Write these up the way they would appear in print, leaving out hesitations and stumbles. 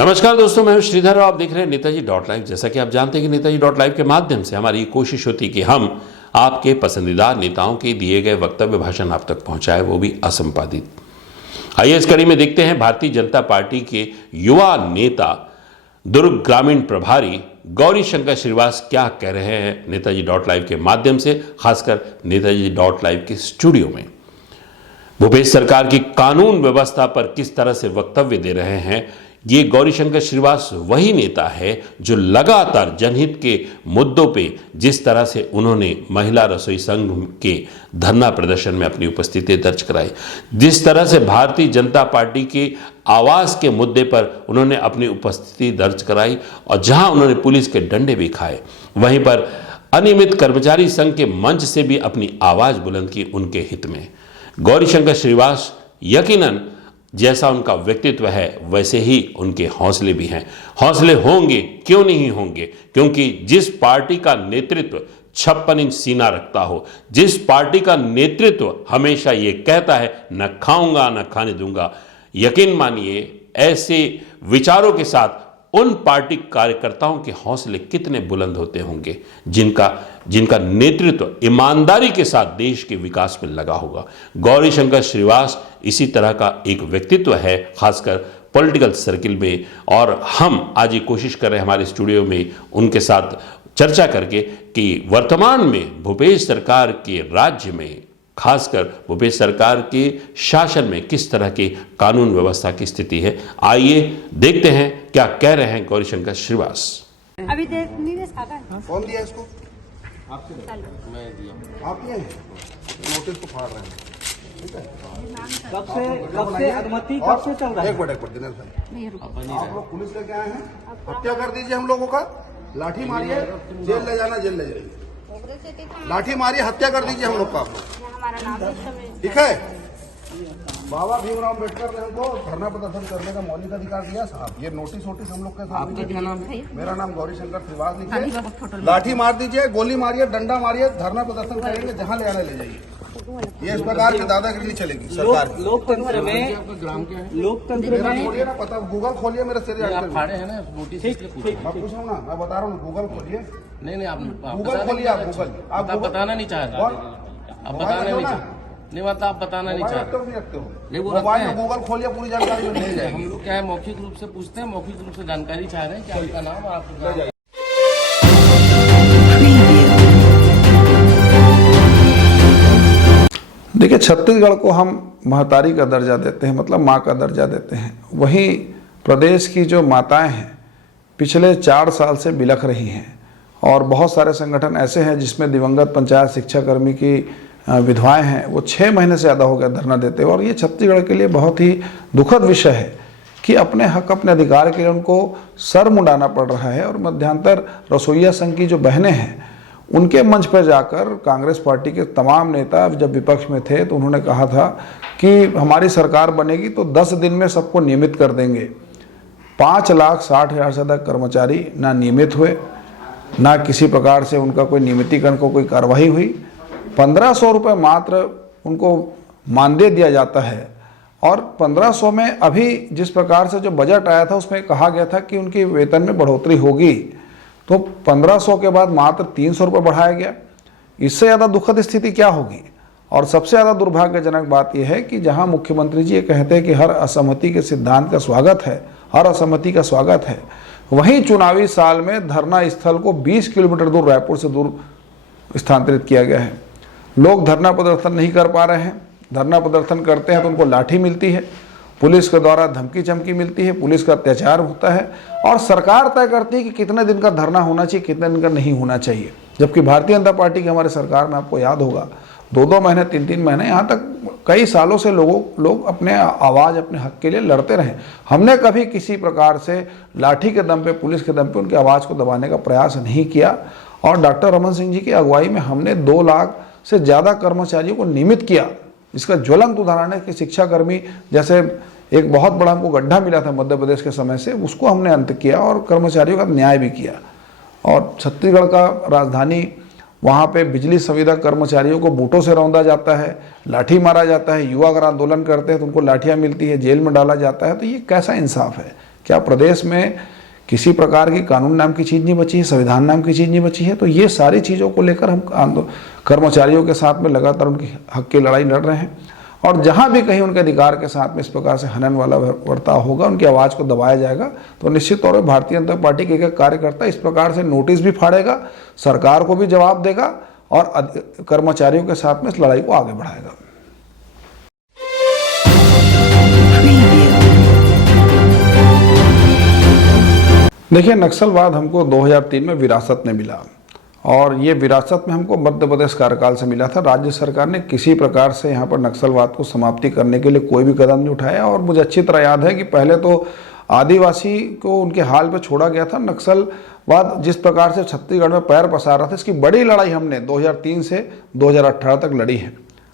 नमस्कार दोस्तों, मैं हूं श्रीधर और आप देख रहे हैं नेताजी डॉट लाइव। जैसा कि आप जानते हैं कि नेताजी डॉट लाइव के माध्यम से हमारी कोशिश होती है कि हम आपके पसंदीदा नेताओं के दिए गए वक्तव्य भाषण आप तक पहुंचाए, वो भी असंपादित। आइए इस कड़ी में देखते हैं भारतीय जनता पार्टी के युवा नेता दुर्ग ग्रामीण प्रभारी गौरी शंकर श्रीवास क्या कह रहे हैं नेताजी डॉट लाइव के माध्यम से, खासकर नेताजी डॉट लाइव के स्टूडियो में। भूपेश सरकार की कानून व्यवस्था पर किस तरह से वक्तव्य दे रहे हैं। ये गौरी शंकर श्रीवास वही नेता है जो लगातार जनहित के मुद्दों पे जिस तरह से उन्होंने महिला रसोई संघ के धरना प्रदर्शन में अपनी उपस्थिति दर्ज कराई, जिस तरह से भारतीय जनता पार्टी के आवास के मुद्दे पर उन्होंने अपनी उपस्थिति दर्ज कराई और जहां उन्होंने पुलिस के डंडे भी खाए, वहीं पर अनियमित कर्मचारी संघ के मंच से भी अपनी आवाज बुलंद की उनके हित में। गौरी शंकर श्रीवास यकीनन जैसा उनका व्यक्तित्व है वैसे ही उनके हौसले भी हैं। हौसले होंगे, क्यों नहीं होंगे, क्योंकि जिस पार्टी का नेतृत्व 56 इंच सीना रखता हो, जिस पार्टी का नेतृत्व हमेशा ये कहता है न खाऊंगा न खाने दूंगा, यकीन मानिए ऐसे विचारों के साथ उन पार्टी कार्यकर्ताओं के हौसले कितने बुलंद होते होंगे जिनका नेतृत्व ईमानदारी के साथ देश के विकास में लगा होगा। गौरी शंकर श्रीवास इसी तरह का एक व्यक्तित्व है, खासकर पॉलिटिकल सर्किल में, और हम आज ये कोशिश कर रहे हैं हमारे स्टूडियो में उनके साथ चर्चा करके कि वर्तमान में भूपेश सरकार के राज्य में, खासकर भूपेश सरकार के शासन में किस तरह की कानून व्यवस्था की स्थिति है। आइए देखते हैं क्या कह रहे हैं गौरी शंकर श्रीवास। अभी कौन दिया इसको? मैं दिया। आप दिए नोटिस को फाड़ रहे हैं, ठीक है? कब से अनुमति कब से चल रहा है? एक मिनट दिनेश भाई, आप लोग पुलिस लेके आए हैं, हत्या कर दीजिए हम लोगों का, लाठी मारिए, जेल ले जाना, जेल ले जाइए, लाठी मारिए, हत्या कर दीजिए हम लोग का, ठीक है? बाबा भीमराव अम्बेडकर ने हमको धरना प्रदर्शन करने का मौलिक अधिकार दिया साहब। ये नोटिस हम लोग के सामने। क्या नाम है? मेरा नाम गौरी शंकर श्रीवास लिखिए। लाठी मार दीजिए, गोली मारिए, डंडा मारिए, धरना प्रदर्शन करेंगे, जहाँ ले आने ले जाइए। ये इस प्रकार की दादागिरी नहीं चलेगी सरकार की। लोकतंत्र में खोलिए ना, पता गूगल खोलिए, मेरे सिर फाड़े हैं ना नोटिस, मैं पूछ रहा हूँ ना, मैं बता रहा हूँ, गूगल खोलिए। नहीं आप गूगल खोलिए, आप गूगल, आप बताना नहीं चाह रहे, आप बताना नहीं चाह नहीं, मतलब आप बताना नहीं चाहते हो, नहीं वो मोबाइल में गूगल खोलिए, पूरी जानकारी मिल जाएगी। हम लोग क्या है मौखिक रूप से पूछते हैं, मौखिक रूप से जानकारी चाह रहे हैं कि आपका नाम और आपका देखिए, छत्तीसगढ़ को हम महतारी का दर्जा देते हैं, मतलब माँ का दर्जा देते हैं। वहीं प्रदेश की जो माताएं हैं पिछले 4 साल से बिलख रही हैं, और बहुत सारे संगठन ऐसे हैं जिसमें दिवंगत पंचायत शिक्षा कर्मी की विधवाएं हैं, वो 6 महीने से ज़्यादा हो गया धरना देते हुए। और ये छत्तीसगढ़ के लिए बहुत ही दुखद विषय है कि अपने हक, अपने अधिकार के लिए उनको सर मुंडाना पड़ रहा है। और मध्यांतर रसोइया संघ की जो बहनें हैं, उनके मंच पर जाकर कांग्रेस पार्टी के तमाम नेता जब विपक्ष में थे तो उन्होंने कहा था कि हमारी सरकार बनेगी तो 10 दिन में सबको नियमित कर देंगे। 5,60,000 से ज़्यादा कर्मचारी ना नियमित हुए, ना किसी प्रकार से उनका कोई नियमितीकरण को कोई कार्रवाई हुई। 1500 रुपये मात्र उनको मानदेय दिया जाता है, और 1500 में अभी जिस प्रकार से जो बजट आया था उसमें कहा गया था कि उनकी वेतन में बढ़ोतरी होगी, तो 1500 के बाद मात्र 300 रुपये बढ़ाया गया। इससे ज़्यादा दुखद स्थिति क्या होगी। और सबसे ज़्यादा दुर्भाग्यजनक बात यह है कि जहां मुख्यमंत्री जी ये कहते हैं कि हर असहमति के सिद्धांत का स्वागत है, हर असहमति का स्वागत है, वहीं चुनावी साल में धरना स्थल को 20 किलोमीटर दूर, रायपुर से दूर स्थानांतरित किया गया है। लोग धरना प्रदर्शन नहीं कर पा रहे हैं, धरना प्रदर्शन करते हैं तो उनको लाठी मिलती है, पुलिस के द्वारा धमकी चमकी मिलती है, पुलिस का अत्याचार होता है, और सरकार तय करती है कि कितने दिन का धरना होना चाहिए, कितने दिन का नहीं होना चाहिए। जबकि भारतीय जनता पार्टी की हमारी सरकार में आपको याद होगा 2-2 महीने, 3-3 महीने, यहाँ तक कई सालों से लोग अपने आवाज़, अपने हक के लिए लड़ते रहे। हमने कभी किसी प्रकार से लाठी के दम पे, पुलिस के दम पे उनकी आवाज़ को दबाने का प्रयास नहीं किया। और डॉक्टर रमन सिंह जी की अगुवाई में हमने 2 लाख से ज़्यादा कर्मचारियों को नियमित किया। इसका ज्वलंत उदाहरण है कि शिक्षाकर्मी जैसे एक बहुत बड़ा हमको गड्ढा मिला था मध्य प्रदेश के समय से, उसको हमने अंत किया और कर्मचारियों का न्याय भी किया। और छत्तीसगढ़ का राजधानी, वहाँ पे बिजली संविदा कर्मचारियों को बूटों से रौंदा जाता है, लाठी मारा जाता है। युवा अगर आंदोलन करते हैं तो उनको लाठियाँ मिलती है, जेल में डाला जाता है। तो ये कैसा इंसाफ है, क्या प्रदेश में किसी प्रकार की कानून नाम की चीज़ नहीं बची है, संविधान नाम की चीज़ नहीं बची है? तो ये सारी चीज़ों को लेकर हम कर्मचारियों के साथ में लगातार उनकी हक की लड़ाई लड़ रहे हैं। और जहां भी कहीं उनके अधिकार के साथ में इस प्रकार से हनन वाला बर्ताव होगा, उनकी आवाज़ को दबाया जाएगा, तो निश्चित तौर पर भारतीय जनता पार्टी के एक कार्यकर्ता इस प्रकार से नोटिस भी फाड़ेगा, सरकार को भी जवाब देगा और कर्मचारियों के साथ में इस लड़ाई को आगे बढ़ाएगा। देखिए, नक्सलवाद हमको 2003 में विरासत में मिला और ये विरासत में हमको मध्य प्रदेश कार्यकाल से मिला था। राज्य सरकार ने किसी प्रकार से यहाँ पर नक्सलवाद को समाप्ति करने के लिए कोई भी कदम नहीं उठाया। और मुझे अच्छी तरह याद है कि पहले तो आदिवासी को उनके हाल पे छोड़ा गया था। नक्सलवाद जिस प्रकार से छत्तीसगढ़ में पैर पसार रहा था, इसकी बड़ी लड़ाई हमने 2003 से 2018 तक लड़ी है।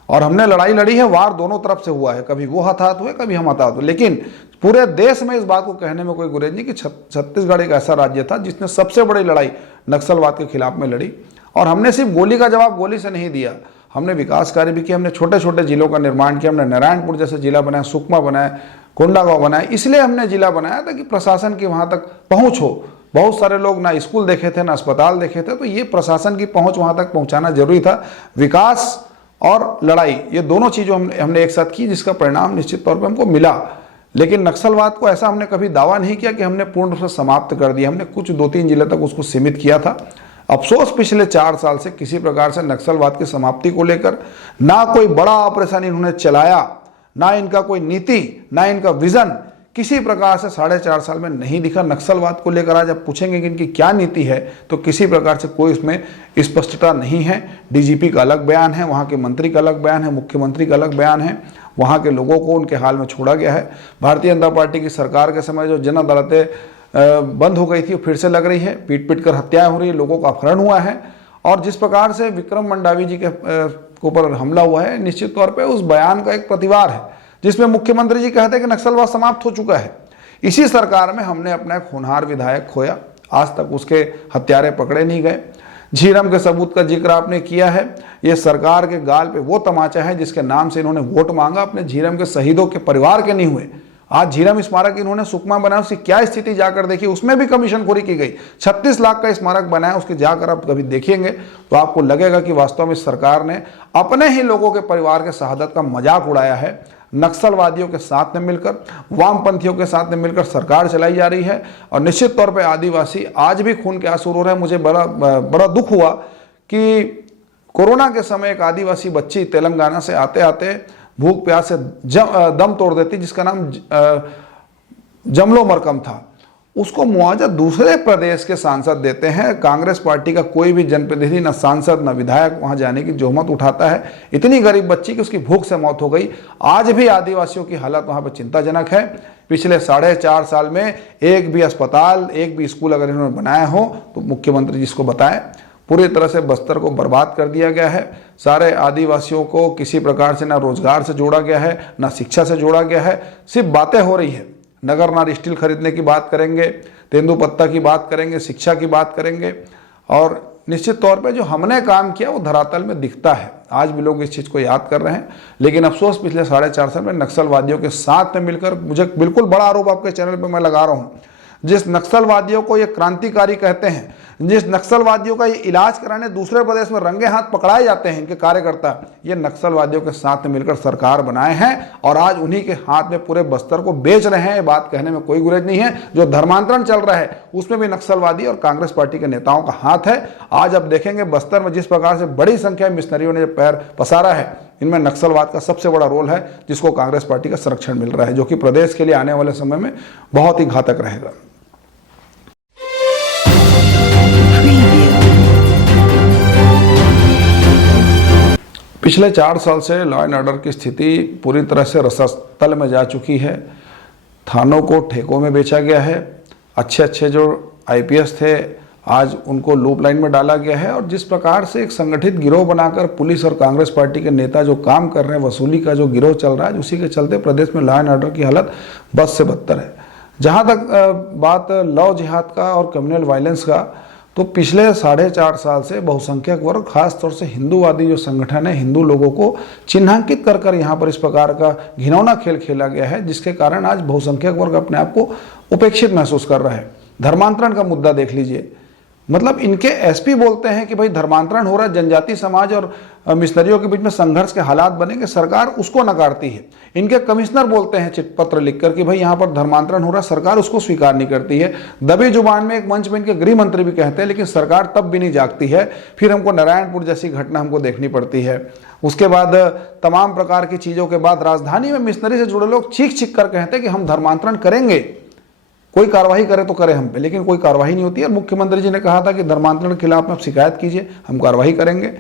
और हमने लड़ाई लड़ी है, वार दोनों तरफ से हुआ है, कभी वो हताहत हुए, कभी हम हताहत हुए। लेकिन पूरे देश में इस बात को कहने में कोई गुरेज नहीं कि छत्तीसगढ़ एक ऐसा राज्य था जिसने सबसे बड़ी लड़ाई नक्सलवाद के खिलाफ में लड़ी। और हमने सिर्फ गोली का जवाब गोली से नहीं दिया, हमने विकास कार्य भी किया, हमने छोटे छोटे जिलों का निर्माण किया, हमने नारायणपुर जैसे जिला बनाया, सुकमा बनाया, कोंडागांव बनाया। इसलिए हमने जिला बनाया था कि प्रशासन की वहाँ तक पहुँच हो। बहुत सारे लोग ना स्कूल देखे थे, ना अस्पताल देखे थे, तो ये प्रशासन की पहुँच वहाँ तक पहुँचाना जरूरी था। विकास और लड़ाई, ये दोनों चीज़ों हमने एक साथ की, जिसका परिणाम निश्चित तौर पर हमको मिला। लेकिन नक्सलवाद को ऐसा हमने कभी दावा नहीं किया कि हमने पूर्ण रूप से समाप्त कर दिया। हमने कुछ 2-3 जिले तक उसको सीमित किया था। अफसोस पिछले 4 साल से किसी प्रकार से नक्सलवाद की समाप्ति को लेकर ना कोई बड़ा ऑपरेशन इन्होंने चलाया, ना इनका कोई नीति, ना इनका विजन किसी प्रकार से 4.5 साल में नहीं दिखा। नक्सलवाद को लेकर आज आप पूछेंगे कि इनकी क्या नीति है, तो किसी प्रकार से कोई इसमें स्पष्टता नहीं है। डीजीपी का अलग बयान है, वहाँ के मंत्री का अलग बयान है, मुख्यमंत्री का अलग बयान है, वहाँ के लोगों को उनके हाल में छोड़ा गया है। भारतीय जनता पार्टी की सरकार के समय जो जन अदालतें बंद हो गई थी, वो फिर से लग रही है, पीट पीट कर हत्याएं हो रही है, लोगों का अपहरण हुआ है। और जिस प्रकार से विक्रम मंडावी जी के ऊपर हमला हुआ है, निश्चित तौर पर उस बयान का एक प्रतिवाद है, जिसमें मुख्यमंत्री जी कहते हैं कि नक्सलवाद समाप्त हो चुका है। इसी सरकार में हमने अपना एक होनहार विधायक खोया, आज तक उसके हत्यारे पकड़े नहीं गए। झीरम के सबूत का जिक्र आपने किया है, ये सरकार के गाल पे वो तमाचा है जिसके नाम से इन्होंने वोट मांगा, अपने झीरम के शहीदों के परिवार के नहीं हुए। आज झीरम स्मारक इन्होंने सुकमा बनाया, उसकी क्या स्थिति जाकर देखिए, उसमें भी कमीशनखोरी की गई। 36 लाख का स्मारक बनाया, उसके जाकर आप कभी देखेंगे तो आपको लगेगा कि वास्तव में सरकार ने अपने ही लोगों के परिवार के शहादत का मजाक उड़ाया है। नक्सलवादियों के साथ में मिलकर, वामपंथियों के साथ में मिलकर सरकार चलाई जा रही है। और निश्चित तौर पर आदिवासी आज भी खून के आंसू रो रहे हैं। मुझे बड़ा दुख हुआ कि कोरोना के समय एक आदिवासी बच्ची तेलंगाना से आते आते भूख प्यास से दम तोड़ देती, जिसका नाम जमलो मरकम था। उसको मुआवजा दूसरे प्रदेश के सांसद देते हैं। कांग्रेस पार्टी का कोई भी जनप्रतिनिधि, न सांसद न विधायक वहां जाने की जोहमत उठाता है। इतनी गरीब बच्ची कि उसकी भूख से मौत हो गई। आज भी आदिवासियों की हालत वहां पर चिंताजनक है। पिछले 4.5 साल में एक भी अस्पताल, एक भी स्कूल अगर इन्होंने बनाया हो तो मुख्यमंत्री जिसको बताएं। पूरी तरह से बस्तर को बर्बाद कर दिया गया है। सारे आदिवासियों को किसी प्रकार से ना रोजगार से जोड़ा गया है, ना शिक्षा से जोड़ा गया है। सिर्फ बातें हो रही है। नगर नार स्टील खरीदने की बात करेंगे, तेंदुपत्ता की बात करेंगे, शिक्षा की बात करेंगे। और निश्चित तौर पे जो हमने काम किया वो धरातल में दिखता है। आज भी लोग इस चीज़ को याद कर रहे हैं। लेकिन अफसोस पिछले 4.5 साल में नक्सलवादियों के साथ में मिलकर, मुझे बिल्कुल बड़ा आरोप आपके चैनल पे मैं लगा रहा हूँ, जिस नक्सलवादियों को ये क्रांतिकारी कहते हैं, जिस नक्सलवादियों का ये इलाज कराने दूसरे प्रदेश में रंगे हाथ पकड़ाए जाते हैं इनके कार्यकर्ता, ये नक्सलवादियों के साथ में मिलकर सरकार बनाए हैं और आज उन्हीं के हाथ में पूरे बस्तर को बेच रहे हैं। ये बात कहने में कोई गुरेज नहीं है। जो धर्मांतरण चल रहा है उसमें भी नक्सलवादी और कांग्रेस पार्टी के नेताओं का हाथ है। आज आप देखेंगे बस्तर में जिस प्रकार से बड़ी संख्या में मिशनरियों ने पैर पसारा है, इनमें नक्सलवाद का सबसे बड़ा रोल है, जिसको कांग्रेस पार्टी का संरक्षण मिल रहा है, जो कि प्रदेश के लिए आने वाले समय में बहुत ही घातक रहेगा। पिछले 4 साल से लॉ एंड ऑर्डर की स्थिति पूरी तरह से रसस्थल में जा चुकी है। थानों को ठेकों में बेचा गया है। अच्छे जो आईपीएस थे आज उनको लूप लाइन में डाला गया है। और जिस प्रकार से एक संगठित गिरोह बनाकर पुलिस और कांग्रेस पार्टी के नेता जो काम कर रहे हैं, वसूली का जो गिरोह चल रहा है, उसी के चलते प्रदेश में लॉ एंड ऑर्डर की हालत बद से बदतर है। जहाँ तक बात लव जिहाद का और कम्युनल वायलेंस का, तो पिछले 4.5 साल से बहुसंख्यक वर्ग, खास तौर से हिंदूवादी जो संगठन है, हिंदू लोगों को चिन्हांकित कर यहाँ पर इस प्रकार का घिनौना खेल खेला गया है, जिसके कारण आज बहुसंख्यक वर्ग अपने आप को उपेक्षित महसूस कर रहा है। धर्मांतरण का मुद्दा देख लीजिए, मतलब इनके एसपी बोलते हैं कि भाई धर्मांतरण हो रहा है, जनजातीय समाज और मिशनरियों के बीच में संघर्ष के हालात बनेंगे, सरकार उसको नकारती है। इनके कमिश्नर बोलते हैं चिट पत्र लिखकर कि भाई यहाँ पर धर्मांतरण हो रहा है, सरकार उसको स्वीकार नहीं करती है। दबी जुबान में एक मंच में इनके गृह मंत्री भी कहते हैं, लेकिन सरकार तब भी नहीं जागती है। फिर हमको नारायणपुर जैसी घटना हमको देखनी पड़ती है। उसके बाद तमाम प्रकार की चीज़ों के बाद राजधानी में मिशनरी से जुड़े लोग चीख चीख कर कहते हैं कि हम धर्मांतरण करेंगे, कोई कार्रवाई करे तो करे हम पे, लेकिन कोई कार्रवाई नहीं होती है। मुख्यमंत्री जी ने कहा था कि धर्मांतरण के खिलाफ में आप शिकायत कीजिए, हम कार्रवाई करेंगे।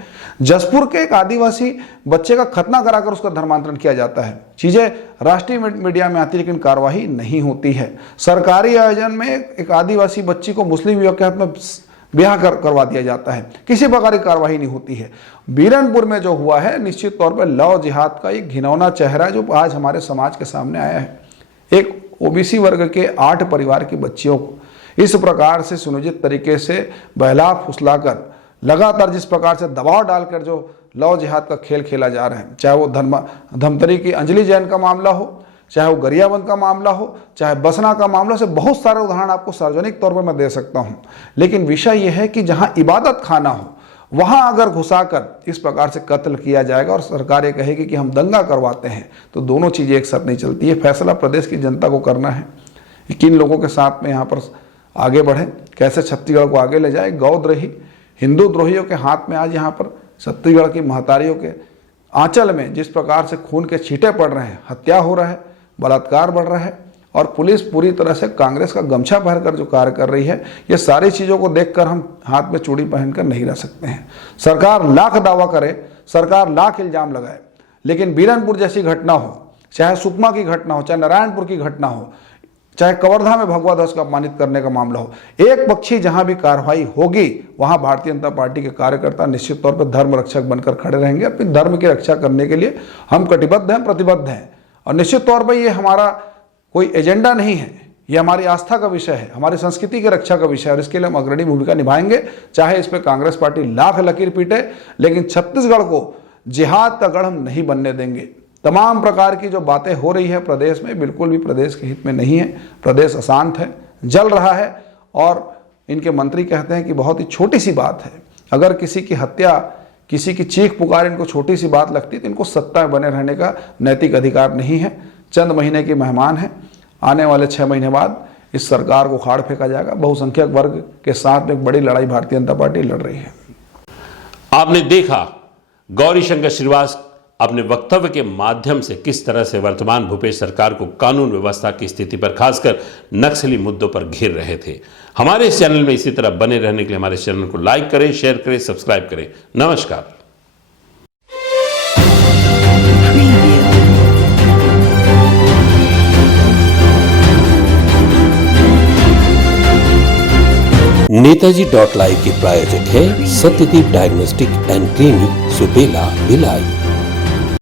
जसपुर के एक आदिवासी बच्चे का खतना कराकर उसका धर्मांतरण किया जाता है, चीजें राष्ट्रीय मीडिया में आती है, लेकिन कार्रवाई नहीं होती है। सरकारी आयोजन में एक आदिवासी बच्ची को मुस्लिम युवक के हाथ में ब्याह करवा दिया जाता है, किसी प्रकार की कार्रवाई नहीं होती है। बीरनपुर में जो हुआ है, निश्चित तौर पर लव जिहाद का एक घिनौना चेहरा जो आज हमारे समाज के सामने आया है। एक ओबीसी वर्ग के 8 परिवार की बच्चियों को इस प्रकार से सुनियोजित तरीके से बहला फुसलाकर लगातार जिस प्रकार से दबाव डालकर जो लव जिहाद का खेल खेला जा रहा है, चाहे वो धमतरी की अंजलि जैन का मामला हो, चाहे वो गरियाबंद का मामला हो, चाहे बसना का मामला, से बहुत सारे उदाहरण आपको सार्वजनिक तौर पर मैं दे सकता हूं। लेकिन विषय यह है कि जहां इबादत खाना हो वहां अगर घुसाकर इस प्रकार से कत्ल किया जाएगा और सरकार ये कहेगी कि हम दंगा करवाते हैं, तो दोनों चीजें एक साथ नहीं चलती है। फैसला प्रदेश की जनता को करना है, किन लोगों के साथ में यहाँ पर आगे बढ़े, कैसे छत्तीसगढ़ को आगे ले जाए। गौद्रोही हिंदू द्रोहियों के हाथ में आज यहाँ पर छत्तीसगढ़ की महतारियों के आंचल में जिस प्रकार से खून के छींटे पड़ रहे हैं, हत्या हो रहा है, बलात्कार बढ़ रहा है, और पुलिस पूरी तरह से कांग्रेस का गमछा पहनकर जो कार्य कर रही है, ये सारी चीज़ों को देखकर हम हाथ में चूड़ी पहनकर नहीं रह सकते हैं। सरकार लाख दावा करे, सरकार लाख इल्जाम लगाए, लेकिन बीरनपुर जैसी घटना हो, चाहे सुकमा की घटना हो, चाहे नारायणपुर की घटना हो, चाहे कवर्धा में भगवा ध्वज को अपमानित करने का मामला हो, एक पक्षी जहां भी कार्रवाई होगी वहां भारतीय जनता पार्टी के कार्यकर्ता निश्चित तौर पर धर्म रक्षक बनकर खड़े रहेंगे। अपने धर्म की रक्षा करने के लिए हम कटिबद्ध हैं, प्रतिबद्ध हैं, और निश्चित तौर पर ये हमारा कोई एजेंडा नहीं है, ये हमारी आस्था का विषय है, हमारी संस्कृति की रक्षा का विषय है, और इसके लिए हम अग्रणी भूमिका निभाएंगे। चाहे इस पर कांग्रेस पार्टी लाख लकीर पीटे, लेकिन छत्तीसगढ़ को जिहाद का गढ़ हम नहीं बनने देंगे। तमाम प्रकार की जो बातें हो रही है प्रदेश में, बिल्कुल भी प्रदेश के हित में नहीं है। प्रदेश अशांत है, जल रहा है, और इनके मंत्री कहते हैं कि बहुत ही छोटी सी बात है। अगर किसी की हत्या, किसी की चीख पुकार इनको छोटी सी बात लगती तो इनको सत्ता में बने रहने का नैतिक अधिकार नहीं है। चंद महीने के मेहमान हैं, आने वाले 6 महीने बाद इस सरकार को उखाड़ फेंका जाएगा। बहुसंख्यक वर्ग के साथ में एक बड़ी लड़ाई भारतीय जनता पार्टी लड़ रही है। आपने देखा गौरीशंकर श्रीवास अपने वक्तव्य के माध्यम से किस तरह से वर्तमान भूपेश सरकार को कानून व्यवस्था की स्थिति पर, खासकर नक्सली मुद्दों पर घेर रहे थे। हमारे इस चैनल में इसी तरह बने रहने के लिए हमारे चैनल को लाइक करें, शेयर करें, सब्सक्राइब करें। नमस्कार। नेताजी.live के प्रायोजक है Satyadeep diagnostic and clinic, Supela, Bhilai.